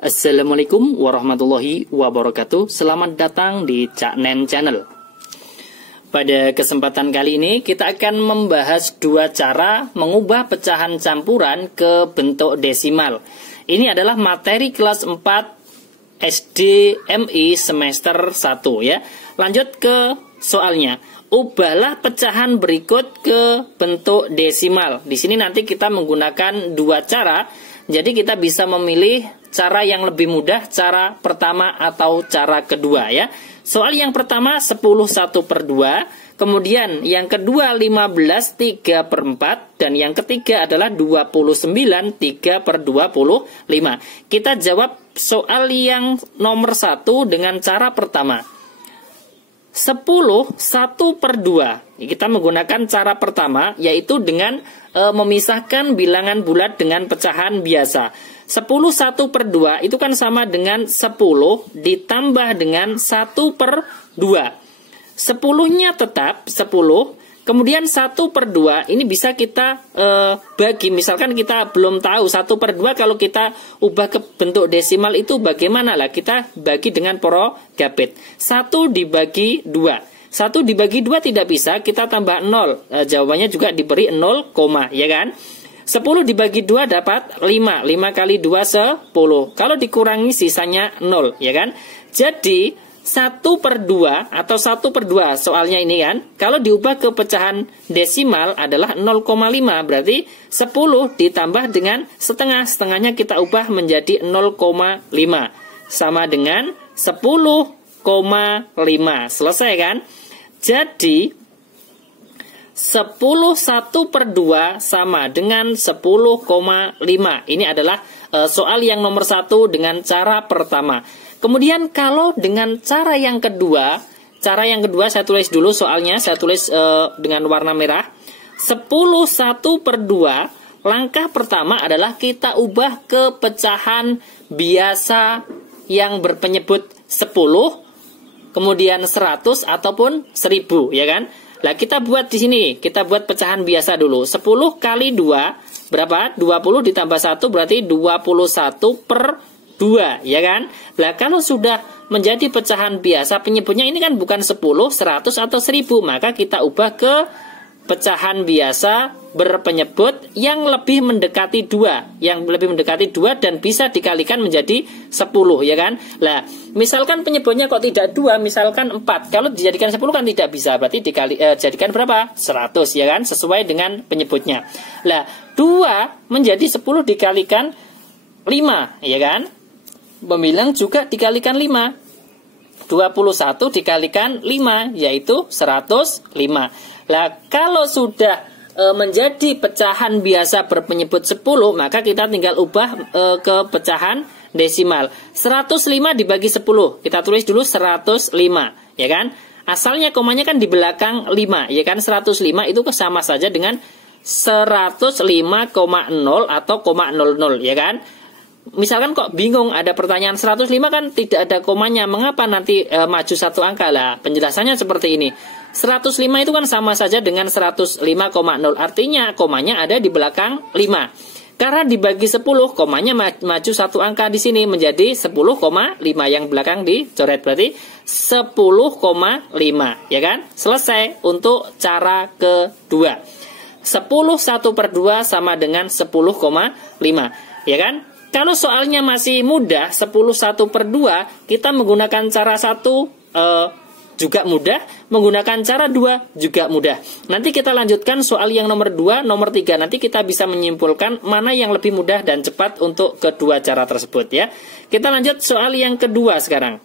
Assalamualaikum warahmatullahi wabarakatuh. Selamat datang di Cak Nen Channel. Pada kesempatan kali ini kita akan membahas dua cara mengubah pecahan campuran ke bentuk desimal. Ini adalah materi kelas 4 SDMI semester 1 ya. Lanjut ke soalnya. Ubahlah pecahan berikut ke bentuk desimal. Di sini nanti kita menggunakan dua cara. Jadi kita bisa memilih cara yang lebih mudah, cara pertama atau cara kedua ya. Soal yang pertama 10 1/2, kemudian yang kedua 15 3/4, dan yang ketiga adalah 29 3/25. Kita jawab soal yang nomor 1 dengan cara pertama. 10 1/2. Kita menggunakan cara pertama, yaitu dengan memisahkan bilangan bulat dengan pecahan biasa. 10 1/2 itu kan sama dengan 10 ditambah dengan 1/2. 10-nya tetap 10, kemudian 1/2 ini bisa kita bagi. Misalkan kita belum tahu 1/2 kalau kita ubah ke bentuk desimal itu bagaimana lah, kita bagi dengan Porogapit. 1 dibagi 2. 1 dibagi 2 tidak bisa, kita tambah 0. Jawabannya juga diberi 0, ya kan? 10 dibagi 2 dapat 5. 5 kali 2 10. Kalau dikurangi sisanya 0, ya kan? Jadi 1/2 atau 1/2 soalnya ini kan, kalau diubah ke pecahan desimal adalah 0,5. Berarti 10 ditambah dengan setengah. Setengahnya kita ubah menjadi 0,5. Sama dengan 10,5. Selesai kan? Jadi 10 1/2 sama dengan 10,5. Ini adalah soal yang nomor 1 dengan cara pertama. Kemudian kalau dengan cara yang kedua saya tulis dulu soalnya, saya tulis dengan warna merah. 10 1/2, langkah pertama adalah kita ubah ke pecahan biasa yang berpenyebut 10, kemudian 100 ataupun 1000, ya kan? Lah kita buat di sini, kita buat pecahan biasa dulu. 10 kali 2 berapa? 20 ditambah 1 berarti 21/2, ya kan? Lah kalau sudah menjadi pecahan biasa, penyebutnya ini kan bukan 10, 100 atau 1000, maka kita ubah ke pecahan biasa berpenyebut yang lebih mendekati 2, dan bisa dikalikan menjadi 10, ya kan? Lah, misalkan penyebutnya kok tidak 2, misalkan 4. Kalau dijadikan 10 kan tidak bisa, berarti jadikan berapa? 100, ya kan? Sesuai dengan penyebutnya. Lah, 2 menjadi 10 dikalikan 5, ya kan? Pembilang juga dikalikan 5. 21 dikalikan 5, yaitu 105. Lah, kalau sudah menjadi pecahan biasa berpenyebut 10, maka kita tinggal ubah ke pecahan desimal. 105 dibagi 10. Kita tulis dulu 105, ya kan? Asalnya komanya kan di belakang 5, ya kan? 105 itu sama saja dengan 105,0 atau 0,00, ya kan? Misalkan kok bingung, ada pertanyaan 105 kan tidak ada komanya, mengapa nanti maju satu angka? Lah, penjelasannya seperti ini. 105 itu kan sama saja dengan 105,0, artinya komanya ada di belakang 5. Karena dibagi 10, komanya maju satu angka di sini menjadi 10,5, yang belakang dicoret, berarti 10,5, ya kan? Selesai untuk cara kedua. 10 1/2 sama dengan 10,5, ya kan? Kalau soalnya masih mudah, 10 1/2, kita menggunakan cara 1 juga mudah, menggunakan cara 2 juga mudah. Nanti kita lanjutkan soal yang nomor 2, nomor 3. Nanti kita bisa menyimpulkan mana yang lebih mudah dan cepat untuk kedua cara tersebut ya. Kita lanjut soal yang kedua sekarang.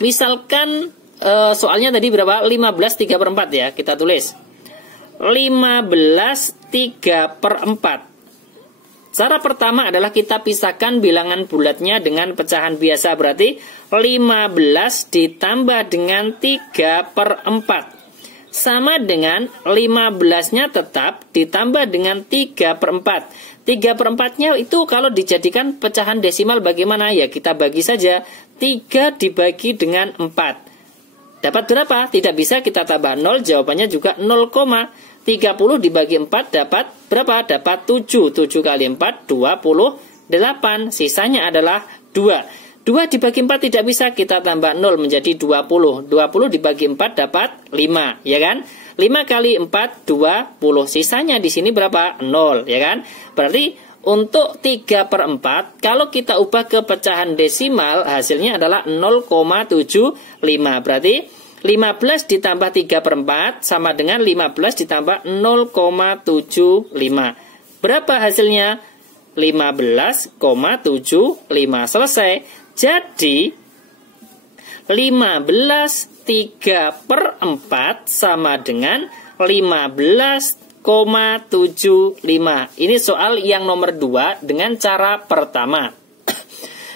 Misalkan soalnya tadi berapa? 15 3/4 ya, kita tulis. 15 3/4. Cara pertama adalah kita pisahkan bilangan bulatnya dengan pecahan biasa. Berarti 15 ditambah dengan 3/4. Sama dengan 15-nya tetap ditambah dengan 3/4. 3/4-nya itu kalau dijadikan pecahan desimal bagaimana? Ya kita bagi saja. 3 dibagi dengan 4. Dapat berapa? Tidak bisa, kita tambah 0. Jawabannya juga 0, 30 dibagi 4 dapat berapa? Dapat 7. 7 kali 4, 24. 8, sisanya adalah 2. 2 dibagi 4 tidak bisa, kita tambah 0 menjadi 20. 20 dibagi 4 dapat 5, ya kan? 5 kali 4, 20. Sisanya di sini berapa? 0, ya kan? Berarti untuk 3/4, kalau kita ubah ke pecahan desimal, hasilnya adalah 0,75. Berarti 15 ditambah 3/4 sama dengan 15 ditambah 0,75. Berapa hasilnya? 15,75. Selesai. Jadi 15 3/4 sama dengan 15,75. Ini soal yang nomor 2 dengan cara pertama.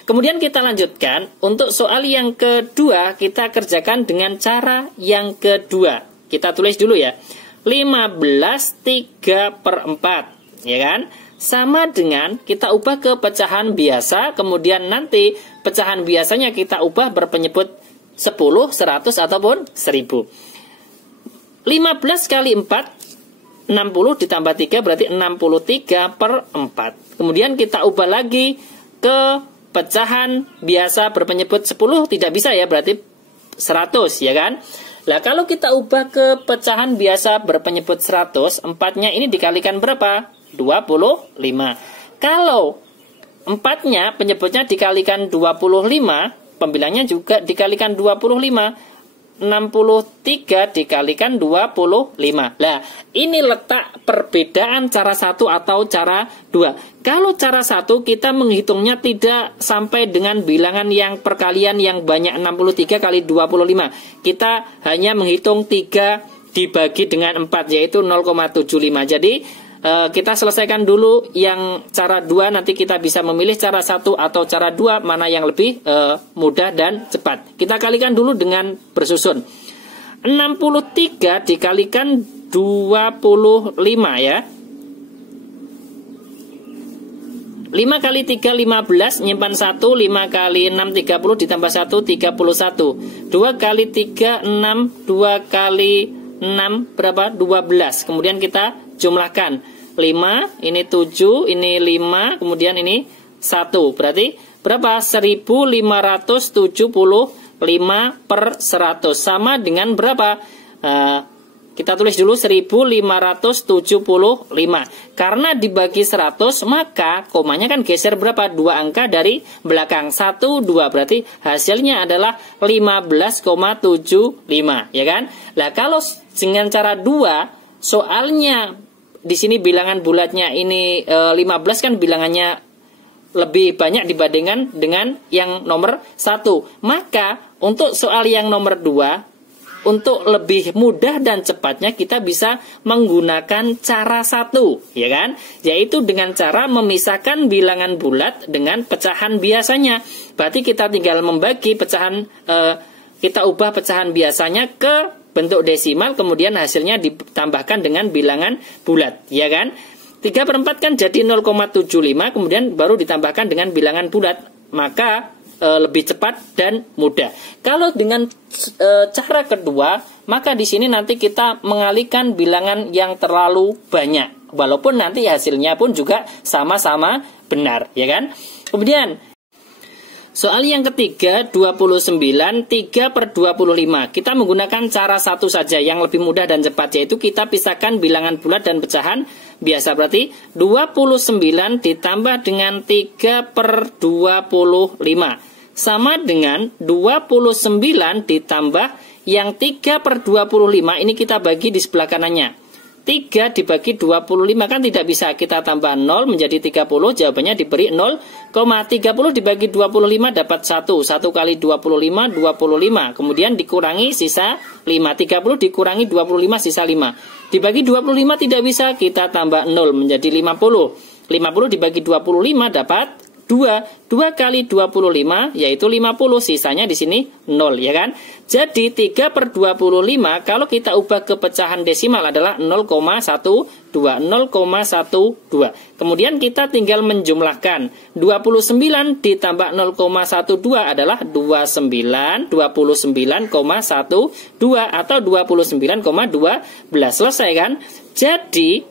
Kemudian kita lanjutkan. Untuk soal yang kedua, kita kerjakan dengan cara yang kedua. Kita tulis dulu ya. 15 3/4, ya kan? Sama dengan kita ubah ke pecahan biasa, kemudian nanti pecahan biasanya kita ubah berpenyebut 10, 100, ataupun 1000. 15 kali 4, 60 ditambah 3 berarti 63/4. Kemudian kita ubah lagi ke pecahan biasa berpenyebut 10, tidak bisa ya, berarti 100, ya kan? Nah, kalau kita ubah ke pecahan biasa berpenyebut 100, 4-nya ini dikalikan berapa? 25. Kalau 4-nya penyebutnya dikalikan 25, pembilangnya juga dikalikan 25. 63 dikalikan 25. Nah, ini letak perbedaan cara 1 atau cara 2. Kalau cara 1 kita menghitungnya tidak sampai dengan bilangan yang perkalian yang banyak, 63 kali 25. Kita hanya menghitung 3 dibagi dengan 4, yaitu 0,75. Jadi kita selesaikan dulu yang cara 2, nanti kita bisa memilih cara 1 atau cara 2 mana yang lebih mudah dan cepat. Kita kalikan dulu dengan bersusun. 63 dikalikan 25 ya. 5 kali 3 15, nyimpan 1, 5 kali 6 30 ditambah 1 31. 2 kali 3 6, 2 kali 6 berapa? 12. Kemudian kita jumlahkan 5, ini 7, ini 5, kemudian ini 1. Berarti berapa? 1575/100 sama dengan berapa? Kita tulis dulu 1575. Karena dibagi 100, maka komanya kan geser berapa? 2 angka dari belakang. 1, 2. Berarti hasilnya adalah 15,75, ya kan? Nah, kalau dengan cara 2, soalnya di sini bilangan bulatnya ini 15 kan bilangannya lebih banyak dibandingkan dengan yang nomor 1. Maka untuk soal yang nomor 2, untuk lebih mudah dan cepatnya kita bisa menggunakan cara 1, ya kan? Yaitu dengan cara memisahkan bilangan bulat dengan pecahan biasanya. Berarti kita tinggal membagi pecahan, kita ubah pecahan biasanya ke bentuk desimal, kemudian hasilnya ditambahkan dengan bilangan bulat, ya kan? 3/4 kan jadi 0,75, kemudian baru ditambahkan dengan bilangan bulat, maka lebih cepat dan mudah. Kalau dengan cara kedua, maka di sini nanti kita mengalihkan bilangan yang terlalu banyak, walaupun nanti hasilnya pun juga sama-sama benar, ya kan? Kemudian soal yang ketiga, 29 3/25. Kita menggunakan cara 1 saja yang lebih mudah dan cepat, yaitu kita pisahkan bilangan bulat dan pecahan biasa. Berarti 29 ditambah dengan 3/25 sama dengan 29 ditambah yang 3/25. Ini kita bagi di sebelah kanannya. 3 dibagi 25 kan tidak bisa, kita tambah 0 menjadi 30, jawabannya diberi 0,30 dibagi 25 dapat 1. 1 kali 25, 25. Kemudian dikurangi sisa 5. 30 dikurangi 25 sisa 5. Dibagi 25 tidak bisa, kita tambah 0 menjadi 50. 50 dibagi 25 dapat 2. 2 kali 25 yaitu 50, sisanya di sini 0, ya kan? Jadi 3/25 kalau kita ubah ke pecahan desimal adalah 0,12. 0,12. Kemudian kita tinggal menjumlahkan. 29 ditambah 0,12 adalah 29,12 atau 29,12. Selesai kan? Jadi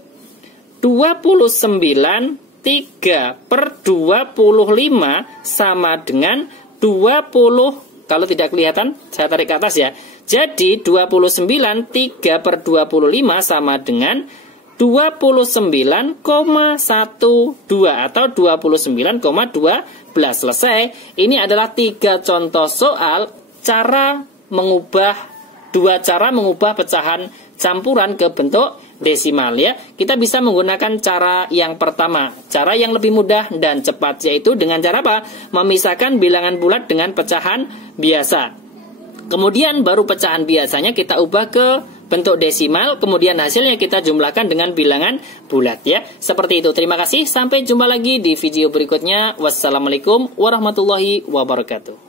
29 3/25 sama dengan 20. Kalau tidak kelihatan, saya tarik ke atas ya. Jadi 29 3/25 sama dengan 29,12 atau 29,12. Selesai. Ini adalah 3 contoh soal dua cara mengubah pecahan campuran ke bentuk desimal ya. Kita bisa menggunakan cara yang pertama, cara yang lebih mudah dan cepat, yaitu dengan cara apa? Memisahkan bilangan bulat dengan pecahan biasa. Kemudian baru pecahan biasanya kita ubah ke bentuk desimal, kemudian hasilnya kita jumlahkan dengan bilangan bulat ya. Seperti itu. Terima kasih, sampai jumpa lagi di video berikutnya. Wassalamualaikum warahmatullahi wabarakatuh.